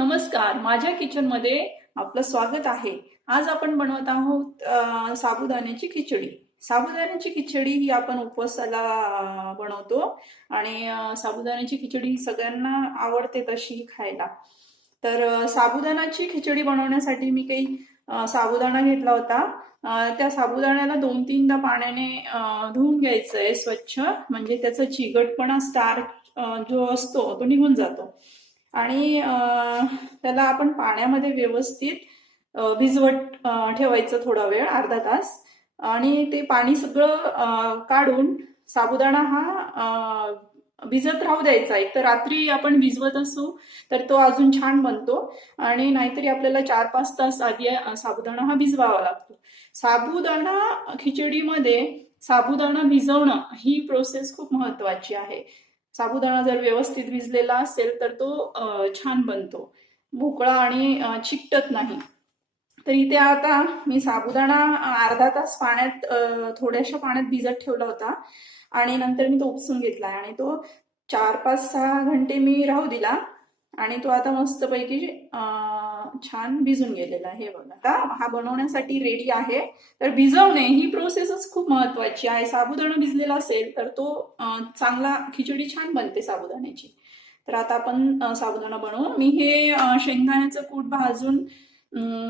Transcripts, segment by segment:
नमस्कार, माझ्या किचनमध्ये आपलं स्वागत आहे. आज आपण बनवत आहोत साबुदाण्याची खिचडी. साबुदाण्याची खिचडी ही आपण उपवासाला बनवतो आणि साबुदाण्याची खिचडी ही सगळ्यांना आवडते तशी खायला. तर साबुदाण्याची खिचडी बनवण्यासाठी मी काही साबुदाणा घेतला होता. त्या साबुदाण्याला 2-3दा पाण्याने धुवून घ्यायचंय स्वच्छ, म्हणजे त्याचा चिकटपणा स्टार्च जो असतो तो निघून जातो. आणि त्याला आपण पाण्यामध्ये व्यवस्थित भिजवत ठेवायचं थोडा वेळ, अर्धा तास. आणि ते पाणी सगळं काढून साबुदाणा हा भिजत राहू द्यायचा. एक तर रात्री आपण भिजवत असू तर तो अजून छान बनतो, आणि नाहीतरी आपल्याला 4-5 तास आधी साबुदाणा हा भिजवावा लागतो. साबुदाणा खिचडीमध्ये साबुदाणा भिजवणं ही प्रोसेस खूप महत्वाची आहे. साबुदाणा जर व्यवस्थित भिजलेला असेल तर तो छान बनतो, मोकळा आणि चिकटत नाही. तर इथे आता मी साबुदाणा अर्धा तास पाण्यात, थोड्याशा पाण्यात भिजत ठेवला होता आणि नंतर मी तो उपसून घेतला आणि तो 4-5-6 घंटे मी राहू दिला आणि तो आता मस्तपैकी छान भिजून गेलेला आहे. बघा, आता हा बनवण्यासाठी रेडी आहे. तर भिजवणे ही प्रोसेसच खूप महत्वाची आहे. साबुदाणा भिजलेला असेल तर तो चांगला खिचडी छान बनते साबुदाण्याची. तर आता आपण साबुदाणा बनवू. मी हे शेंगदाण्याचं कूट भाजून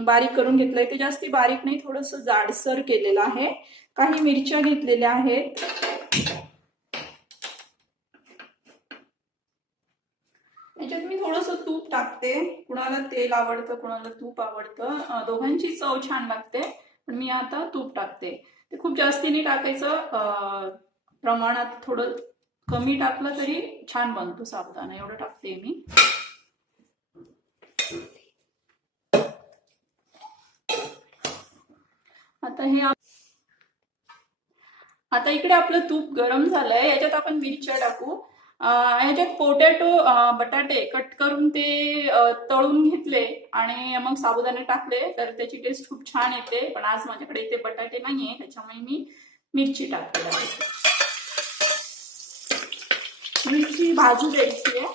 बारीक करून घेतलंय. ते जास्ती बारीक नाही, थोडस जाडसर केलेलं आहे. काही मिरच्या घेतलेल्या आहेत. याच्यात मी थोडस तूप टाकते. कुणाला तेल आवडतं, कुणाला तूप आवडतं, दोघांची चव छान लागते, पण मी आता तूप टाकते. ते खूप जास्ती नाही टाकायचं, प्रमाणात थोडं कमी टाकलं तरी छान बनतो साबुदाणा. एवढं टाकते मी. आता इकडे आपलं तूप गरम झालंय. याच्यात आपण मिरच्या टाकू. ह्याच्यात बटाटे कट करून ते तळून घेतले आणि मग साबुदाणे टाकले तर त्याची टेस्ट खूप छान येते. पण आज माझ्याकडे इथे बटाटे नाहीये, त्याच्यामुळे मी मिरची टाकते. मिरची भाजू द्यायची आहे.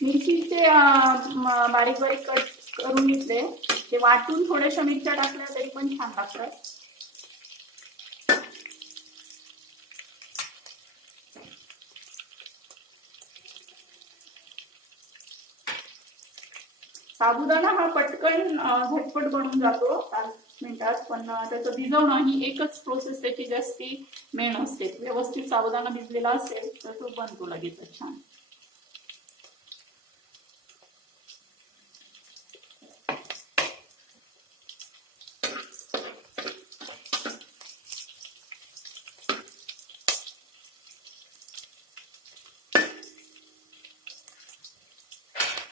मिरचीचे बारीक बारीक कट करून घेतले. ते वाटून थोड्याशा मिरच्या टाकल्या तरी पण छान लागतात. साबुदाणा हा पटकन झटपट बनून जातो 5 मिनिटात, पण त्याचं भिजवणं ही एकच प्रोसेस त्याची जास्ती मेन असते. व्यवस्थित साबुदाणा भिजलेला असेल तर तो बनतो लगेच छान.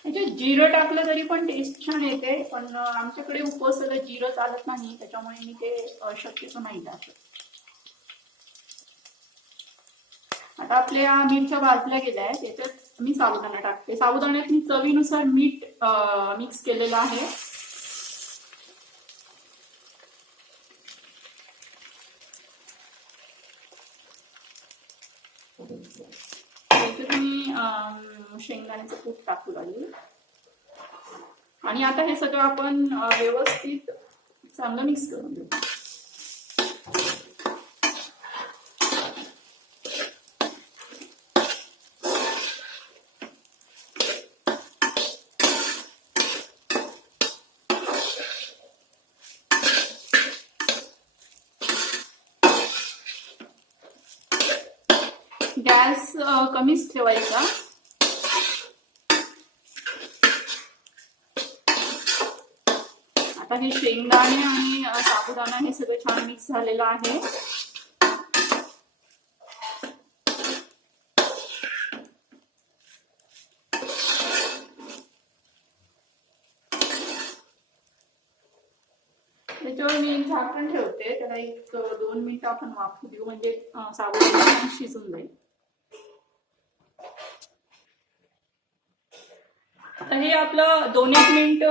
याच्यात जिरं टाकलं तरी पण टेस्ट छान येते, पण आमच्याकडे उपवासाला जिरं चालत नाही, त्याच्यामुळे मी ते शक्यतो नाही टाकत. आता आपल्या मिरच्या भाजल्या गेल्या आहेत. याच्यात मी साबुदाणा टाकते. साबुदाण्यात मी चवीनुसार मीठ मिक्स केलेलं आहे. याच्यात मी शेंगदाण्याचं कूट टाकू लागेल आणि आता हे सगळं आपण व्यवस्थित चांगलं मिक्स करून देऊ. गॅस कमीच ठेवायचा. आता हे शेंगदाणे आणि साबुदाणा हे सगळं छान मिक्स झालेलं आहे. त्याच्यावर मी झाकण ठेवते. त्याला 1-2 मिनिटं आपण वाफू देऊ, म्हणजे साबुदाणा शिजून जाईल. आता हे आपलं 2-1 मिनिट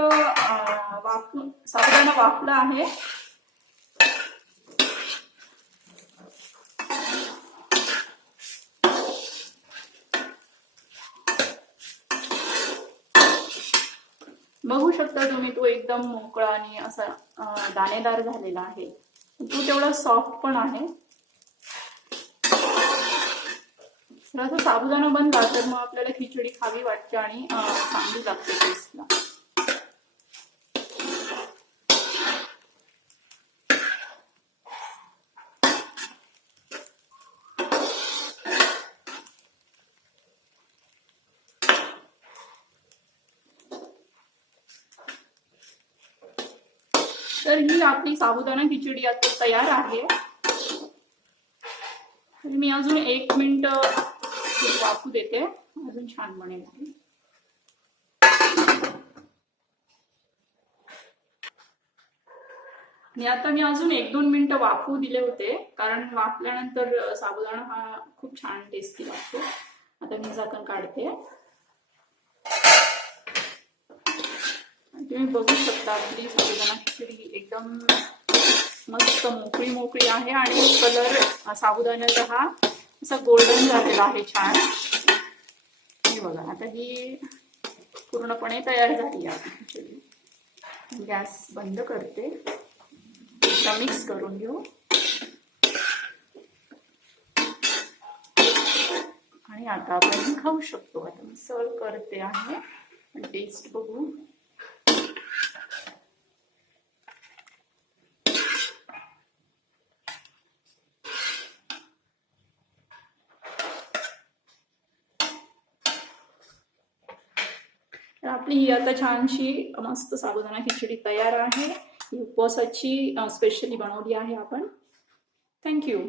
साबुदाणा वाफला आहे. बघू शकता तुम्ही, तो एकदम मोकळा आणि असा दाणेदार झालेला आहे. तो तेवढा सॉफ्ट पण आहे. तर आता साबुदाणा बनला तर मग आपल्याला खिचडी खावी वाटते आणि चांगली लागते टेस्टला. तर ही आपली साबुदाणा खिचडी आता तयार आहे. तर मी अजून 1 मिनिट वाफू देते, अजून छान बनेल. आणि आता मी अजून 1-2 मिनिटं वाफू दिले होते, कारण वाफल्यानंतर साबुदाणा हा खूप छान टेस्टी लागतो. आता मी झाकण काढते. तुम्ही बघू शकता आपली साबुदाणा खिचडी एकदम मस्त मोकळी मोकळी आहे आणि कलर साबुदाण्याचा हा असा गोल्डन झालेला आहे छान. हे बघा, आता ही पूर्णपणे तयार झाली आहे खिचडी. गॅस बंद करते, एकदा मिक्स करून घेऊ आणि आता आपण खाऊ शकतो. आता मी सर्व करते आहे, टेस्ट बघू. तर आपली ही आता छानशी मस्त साबुदाणा खिचडी तयार आहे. ही उपवासाची स्पेशली बनवली आहे आपण. थँक्यू.